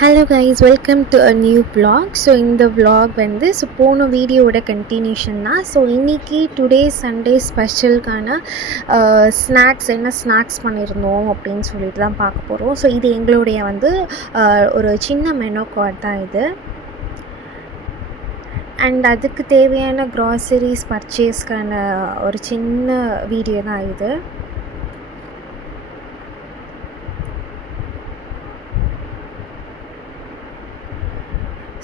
Hello guys, welcome to a new vlog. So இந்த vlog வந்து போன வீடியோவோட கண்டினியூஷன் தான். ஸோ இன்றைக்கி டுடே சண்டே ஸ்பெஷலுக்கான ஸ்நாக்ஸ் என்ன ஸ்நாக்ஸ் பண்ணியிருந்தோம் அப்படின்னு சொல்லிட்டு தான் பார்க்க போகிறோம். ஸோ இது எங்களுடைய வந்து ஒரு சின்ன மெனு கார்ட் தான் இது. அண்ட் அதுக்கு தேவையான க்ராசரிஸ் பர்ச்சேஸ்க்கான ஒரு சின்ன வீடியோ தான் இது.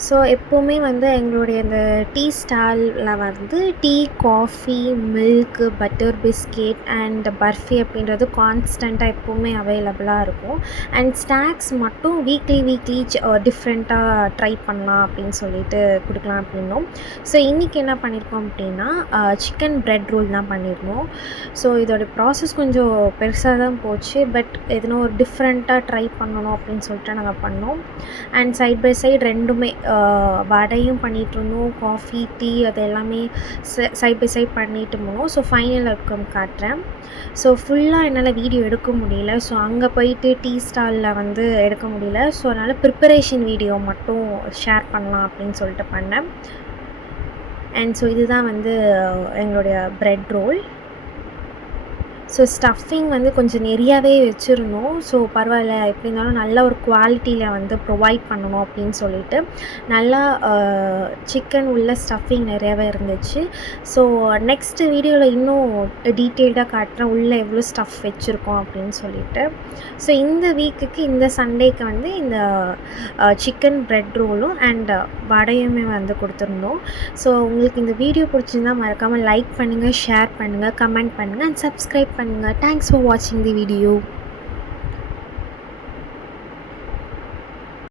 ஸோ எப்போவுமே வந்து எங்களுடைய இந்த டீ ஸ்டாலில் வந்து tea, coffee, milk, butter biscuit and barfi அப்படின்றது கான்ஸ்டண்ட்டாக எப்போவுமே அவைலபிளாக இருக்கும். அண்ட் ஸ்நாக்ஸ் மட்டும் வீக்லி டிஃப்ரெண்ட்டாக ட்ரை பண்ணலாம் அப்படின்னு சொல்லிட்டு கொடுக்கலாம் அப்படின்னோம். ஸோ இன்றைக்கி என்ன பண்ணியிருக்கோம் அப்படின்னா சிக்கன் ப்ரெட் ரோல் தான் பண்ணியிருந்தோம். ஸோ இதோட ப்ராசஸ் கொஞ்சம் பெருசாக தான் போச்சு. பட் எதுனா ஒரு டிஃப்ரெண்ட்டாக ட்ரை பண்ணணும் அப்படின்னு சொல்லிட்டு நாங்கள் பண்ணோம். அண்ட் சைட் பை சைடு ரெண்டுமே வடையும் பண்ணிகிட்ருந்தோம், காஃபி, டீ அது எல்லாமே சைட் பை சைட் பண்ணிட்டு போனோம். ஸோ ஃபைனல் அவுட்கம் காட்டுறேன். ஸோ ஃபுல்லாக என்னால் வீடியோ எடுக்க முடியல. ஸோ அங்கே போயிட்டு டீ ஸ்டாலில் வந்து எடுக்க முடியல. ஸோ அதனால் ப்ரிப்பரேஷன் வீடியோ மட்டும் ஷேர் பண்ணலாம் அப்படின்னு சொல்லிட்டு பண்ணேன். அண்ட் ஸோ இதுதான் வந்து எங்களுடைய ப்ரெட் ரோல். ஸோ ஸ்டஃபிங் வந்து கொஞ்சம் நிறையாவே வச்சுருந்தோம். ஸோ பரவாயில்ல, எப்படி இருந்தாலும் நல்ல ஒரு குவாலிட்டியில் வந்து ப்ரொவைட் பண்ணணும் அப்படின்னு சொல்லிட்டு நல்லா சிக்கன் உள்ள ஸ்டஃபிங் நிறையாவே இருந்துச்சு. ஸோ நெக்ஸ்ட்டு வீடியோவில் இன்னும் டீட்டெயில்டாக காட்டுறேன் உள்ளே எவ்வளோ ஸ்டஃப் வச்சுருக்கோம் அப்படின்னு சொல்லிட்டு. ஸோ இந்த வீக்குக்கு இந்த சண்டேக்கு வந்து இந்த சிக்கன் ப்ரெட் ரோலும் அண்ட் வடையுமே வந்து கொடுத்துருந்தோம். ஸோ உங்களுக்கு இந்த வீடியோ பிடிச்சிருந்தால் மறக்காமல் லைக் பண்ணுங்கள், ஷேர் பண்ணுங்கள், கமெண்ட் பண்ணுங்கள் அண்ட் சப்ஸ்கிரைப் பண்ணுங்கள். Thanks for watching the video.